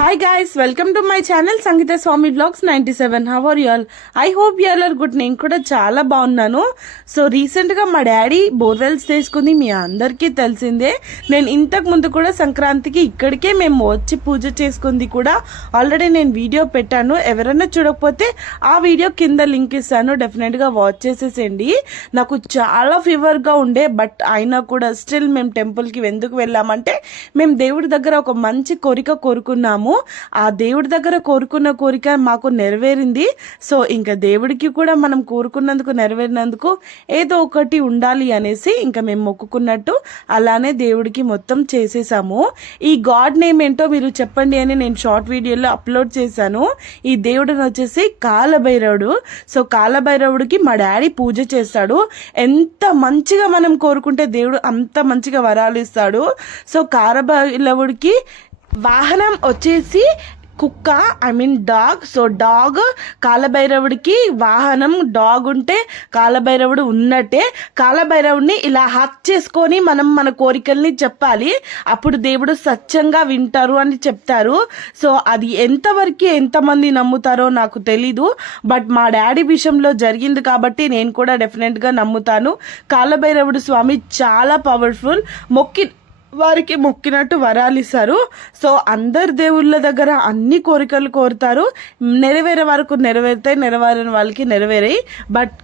Hi guys, welcome to my channel Sangeeta Swami Vlogs 97. How are you all? I hope you all are good. నేను కూడా చాలా బాగున్నాను. So రీసెంట్గా మా daddy borewells తీసుకుంది మీ అందరికీ తెలిసిందే. నేను ఇంతకు ముందు కూడా సంక్రాంతికి ఇక్కడికే మేము వచ్చి పూజ చేసుకుంది కూడా ఆల్రెడీ నేను వీడియో పెట్టాను. ఎవరైనా చూడకపోతే ఆ వీడియో కింద లింక్ ఇస్తాను, డెఫినెట్గా వాచ్ చేసేసేయండి. నాకు చాలా ఫీవర్గా ఉండే, బట్ అయినా కూడా స్టిల్ మేము టెంపుల్కి ఎందుకు వెళ్ళామంటే మేము దేవుడి దగ్గర ఒక మంచి కోరిక కోరుకున్నాము. ఆ దేవుడి దగ్గర కోరుకున్న కోరిక మాకు నెరవేరింది. సో ఇంకా దేవుడికి కూడా మనం కోరుకున్నందుకు నెరవేరినందుకు ఏదో ఒకటి ఉండాలి అనేసి ఇంకా మేము మొక్కుకున్నట్టు అలానే దేవుడికి మొత్తం చేసేసాము. ఈ గాడ్ నేమ్ ఏంటో మీరు చెప్పండి అని నేను షార్ట్ వీడియోలో అప్లోడ్ చేశాను. ఈ దేవుడిని వచ్చేసి కాలభైరవుడు. సో కాలభైరవుడికి మా డాడీ పూజ చేస్తాడు. ఎంత మంచిగా మనం కోరుకుంటే దేవుడు అంత మంచిగా వరాలు ఇస్తాడు. సో కాలభైరవుడికి వాహనం వచ్చేసి కుక్క, డాగ్. సో డాగ్ కాలభైరవుడికి వాహనం. డాగ్ ఉంటే కాలభైరవుడు ఉన్నట్టే. కాలభైరవుడిని ఇలా హక్ చేసుకొని మనం మన కోరికల్ని చెప్పాలి, అప్పుడు దేవుడు సత్యంగా వింటారు అని చెప్తారు. సో అది ఎంతమంది నమ్ముతారో నాకు తెలీదు, బట్ మా డాడీ విషయంలో జరిగింది కాబట్టి నేను కూడా డెఫినెట్గా నమ్ముతాను. కాలభైరవుడు స్వామి చాలా పవర్ఫుల్. వారికి మొక్కినట్టు వరాలు ఇస్తారు. సో అందరు దేవుళ్ళ దగ్గర అన్ని కోరికలు కోరుతారు, నెరవేరే వరకు నెరవేరుతాయి, నెరవేరని వాళ్ళకి నెరవేరాయి. బట్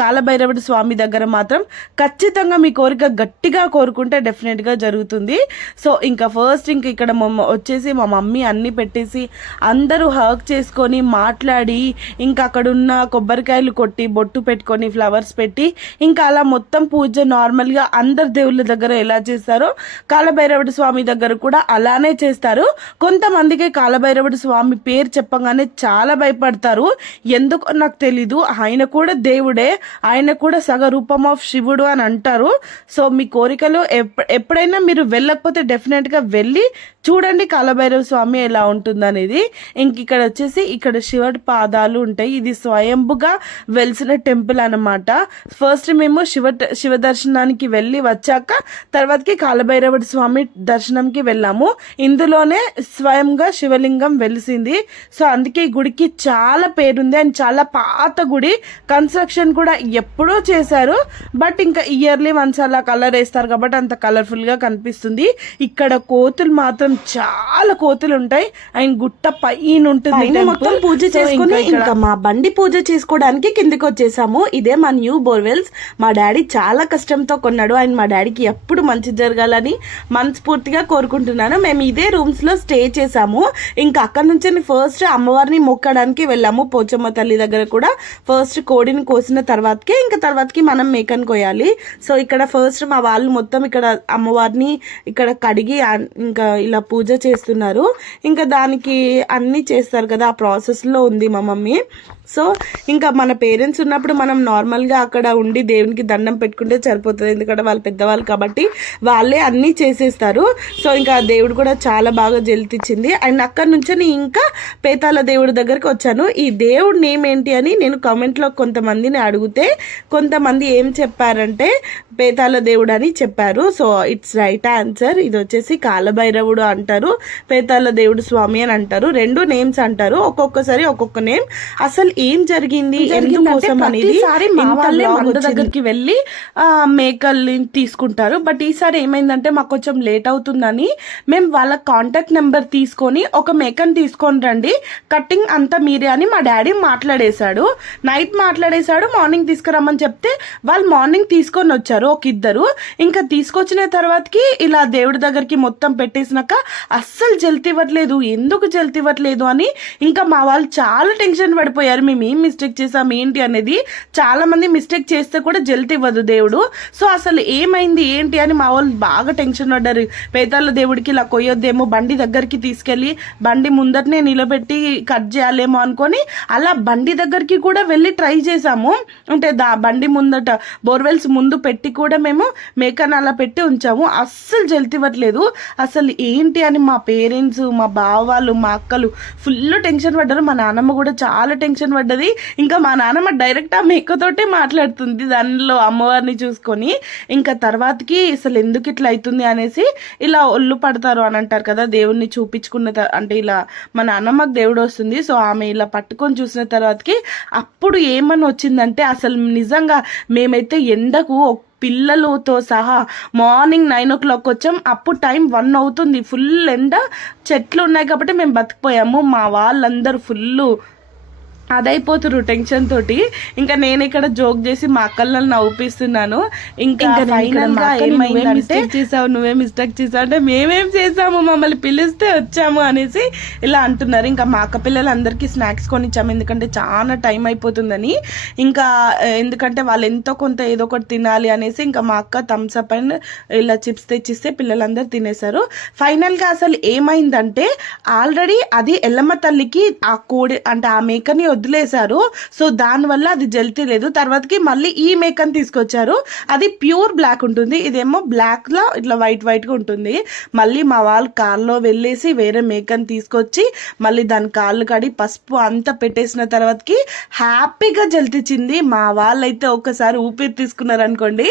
కాలభైరవుడి స్వామి దగ్గర మాత్రం ఖచ్చితంగా మీ కోరిక గట్టిగా కోరుకుంటే డెఫినెట్గా జరుగుతుంది. సో ఇంకా ఫస్ట్ ఇక్కడ వచ్చేసి మా మమ్మీ అన్ని పెట్టేసి అందరూ హక్ చేసుకొని మాట్లాడి ఇంకా అక్కడున్న కొబ్బరికాయలు కొట్టి బొట్టు పెట్టుకొని ఫ్లవర్స్ పెట్టి ఇంకా అలా మొత్తం పూజ నార్మల్గా అందరు దేవుళ్ళ దగ్గర ఎలా చేస్తారో కాలభైరవుడి స్వామి దగ్గర కూడా అలానే చేస్తారు. కొంతమందికి కాలభైరవుడి స్వామి పేరు చెప్పగానే చాలా భయపడతారు, ఎందుకో నాకు తెలీదు. ఆయన కూడా దేవుడే, ఆయన కూడా సగరూపం ఆఫ్ శివుడు అని అంటారు. సో మీ కోరికలు ఎప్పుడైనా మీరు వెళ్ళకపోతే డెఫినెట్గా వెళ్ళి చూడండి కాలభైరవ స్వామి ఎలా ఉంటుందనేది. ఇక్కడ వచ్చేసి ఇక్కడ శివుడి పాదాలు ఉంటాయి. ఇది స్వయంభుగా వెలిసిన టెంపుల్ అన్నమాట. ఫస్ట్ మేము శివ దర్శనానికి వెళ్ళి వచ్చాక తర్వాతకి కాలభైరవుడి స్వామి దర్శనంకి వెళ్ళాము. ఇందులోనే స్వయంగా శివలింగం వెలిసింది. సో అందుకే ఈ గుడికి చాలా పేరుంది. అండ్ చాలా పాత గుడి, కన్స్ట్రక్షన్ కూడా ఎప్పుడో చేశారు, బట్ ఇంకా ఇయర్లీ వన్స్ అలా కలర్ వేస్తారు కాబట్టి అంత కలర్ఫుల్ గా కనిపిస్తుంది. ఇక్కడ కోతులు మాత్రం చాలా కోతులు ఉంటాయి. అండ్ గుట్ట పైన ఉంటుంది. మొత్తం పూజ చేసుకుని ఇంకా మా బండి పూజ చేసుకోవడానికి కిందికి వచ్చేసాము. ఇదే మా న్యూ బోర్వెల్స్. మా డాడీ చాలా కష్టంతో కొన్నాడు. అండ్ మా డాడీకి ఎప్పుడు మంచి జరగాలని మనస్ఫూర్తిగా కోరుకుంటున్నాను. మేము ఇదే రూమ్స్ లో స్టే చేసాము. ఇంకా అక్కడ నుంచి ఫస్ట్ అమ్మవారిని మొక్కడానికి వెళ్ళాము. పోచమ్మ తల్లి దగ్గర కూడా ఫస్ట్ కోడిని కోసిన తర్వాతకి మనం మేకను కోయాలి. సో ఇక్కడ ఫస్ట్ మా వాళ్ళు మొత్తం ఇక్కడ అమ్మవారిని ఇక్కడ కడిగి ఇంకా ఇలా పూజ చేస్తున్నారు. ఇంకా దానికి అన్ని చేస్తారు కదా, ఆ ప్రాసెస్ లో ఉంది మా మమ్మీ. సో ఇంకా మన పేరెంట్స్ ఉన్నప్పుడు మనం నార్మల్గా అక్కడ ఉండి దేవునికి దండం పెట్టుకుంటే సరిపోతుంది, ఎందుకంటే వాళ్ళు పెద్దవాళ్ళు కాబట్టి వాళ్ళే అన్నీ చేసేస్తారు. సో ఇంకా దేవుడు కూడా చాలా బాగా జల్తిచ్చింది. అండ్ అక్కడ నుంచి ఇంకా పేతాల దేవుడి దగ్గరికి వచ్చాను. ఈ దేవుడి నేమ్ ఏంటి అని నేను కామెంట్లో కొంతమందిని అడిగితే కొంతమంది ఏం చెప్పారంటే పేతాల దేవుడు అని చెప్పారు. So it's right answer. ఇది వచ్చేసి కాలభైరవుడు అంటారు, పేతాల దేవుడు స్వామి అని అంటారు. రెండు నేమ్స్ అంటారు, ఒక్కొక్కసారి ఒక్కొక్క నేమ్. అసలు ఏం జరిగింది ఎందుకోసం అనేది మంద దగ్గరికి వెళ్ళి మేకల్ని తీసుకుంటారు. బట్ ఈసారి ఏమైందంటే మాకు కొంచెం లేట్ అవుతుందని మేము వాళ్ళ కాంటాక్ట్ నెంబర్ తీసుకొని ఒక మేకని తీసుకొని రండి, కట్టింగ్ అంతా మీరే అని మా డాడీ మాట్లాడేశాడు. నైట్ మాట్లాడేశాడు, మార్నింగ్ తీసుకురమ్మని చెప్తే వాళ్ళు మార్నింగ్ తీసుకొని వచ్చారు ఒక ఇద్దరు. ఇంకా తీసుకొచ్చిన తర్వాతకి ఇలా దేవుడి దగ్గరికి మొత్తం పెట్టేసినాక అస్సలు జల్తివ్వట్లేదు, ఎందుకు జల్తివ్వట్లేదు అని ఇంకా మా వాళ్ళు చాలా టెన్షన్ పడిపోయారు. మేము ఏం మిస్టేక్ చేసాం ఏంటి అనేది. చాలా మంది మిస్టేక్ చేస్తే కూడా జల్తివ్వదు దేవుడు. సో అసలు ఏమైంది ఏంటి అని మా వాళ్ళు బాగా టెన్షన్ పడ్డారు. పేతాల దేవుడికి ఇలా కొయ్యొద్దేమో, బండి దగ్గరికి తీసుకెళ్లి బండి ముందటనే నిలబెట్టి కట్ చేయాలేమో అనుకొని అలా బండి దగ్గరికి కూడా వెళ్ళి ట్రై చేసాము. అంటే బండి ముందట బోర్వెల్స్ ముందు పెట్టి కూడా మేము మేకను అలా పెట్టి ఉంచాము. అస్సలు జల్తివ్వట్లేదు. అసలు ఏంటి అని మా పేరెంట్స్, మా బావ వాళ్ళు, మా అక్కలు ఫుల్ టెన్షన్ పడ్డారు. మా నాన్నమ్మ కూడా చాలా టెన్షన్ కనబడ్డది. ఇంకా మా నాన్నమ్మ డైరెక్ట్ ఆ మేకతోటే మాట్లాడుతుంది దానిలో అమ్మవారిని చూసుకొని. ఇంకా తర్వాతకి అసలు ఎందుకు ఇట్లా అవుతుంది అనేసి ఇలా ఒళ్ళు పడతారు అని అంటారు కదా, దేవుణ్ణి చూపించుకున్న అంటే ఇలా మా నాన్నమ్మకి దేవుడు వస్తుంది. సో ఆమె ఇలా పట్టుకొని చూసిన తర్వాతకి అప్పుడు ఏమని వచ్చిందంటే, అసలు నిజంగా మేమైతే ఎండకు పిల్లలతో సహా మార్నింగ్ 9 o'clock వచ్చాం. అప్పుడు టైం 1 అవుతుంది. ఫుల్ ఎండ, చెట్లు ఉన్నాయి కాబట్టి మేము బతికిపోయాము. మా వాళ్ళందరూ ఫుల్ అదైపోతున్నారు టెన్షన్ తోటి. ఇంకా నేను ఇక్కడ జోక్ చేసి మా అక్కలను నవ్వుపిస్తున్నాను. ఇంకా ఫైనల్ గా ఏమైందంటే, నువ్వే మిస్టేక్ చేసావు అంటే మేమేం చేసాము, మమ్మల్ని పిలిస్తే వచ్చాము అనేసి ఇలా అంటున్నారు. ఇంకా మా అక్క పిల్లలందరికీ స్నాక్స్ కొనిచ్చాము, ఎందుకంటే చాలా టైం అయిపోతుందని. ఇంకా ఎందుకంటే వాళ్ళు ఎంతో కొంత ఏదో ఒకటి తినాలి అనేసి ఇంకా మా అక్క థమ్స్ అప్ అండ్ ఇలా చిప్స్ తెచ్చిస్తే పిల్లలందరూ తినేశారు. ఫైనల్ గా అసలు ఏమైందంటే, ఆల్రెడీ అది ఎల్లమ్మ తల్లికి ఆ కోడి అంటే ఆ మేకని వదిలేశారు. సో దానివల్ల అది జల్తీలేదు. తర్వాతకి మళ్ళీ ఈ మేకని తీసుకొచ్చారు. అది ప్యూర్ బ్లాక్ ఉంటుంది, ఇదేమో బ్లాక్ లా ఇట్లా వైట్ గా ఉంటుంది. మళ్ళీ మా వాళ్ళు కార్లో వెళ్ళేసి వేరే మేకని తీసుకొచ్చి మళ్ళీ దాని కాళ్ళు కడి పసుపు అంతా పెట్టేసిన తర్వాతకి హ్యాపీగా జల్తిచ్చింది. మా వాళ్ళైతే ఒకసారి ఊపిరి తీసుకున్నారు అనుకోండి,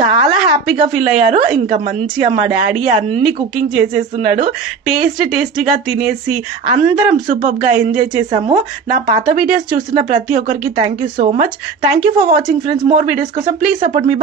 చాలా హ్యాపీగా ఫీల్ అయ్యారు. ఇంకా మంచిగా మా డాడీ అన్ని కుకింగ్ చేసేస్తున్నాడు. టేస్టీగా తినేసి అందరం సూపర్గా ఎంజాయ్ చేసాము. నా పాత వీడియోస్ చూస్తున్న ప్రతి ఒక్కరికి thank you so much. Thank you for watching friends. More videos కోసం ప్లీజ్ సపోర్ట్ మీ.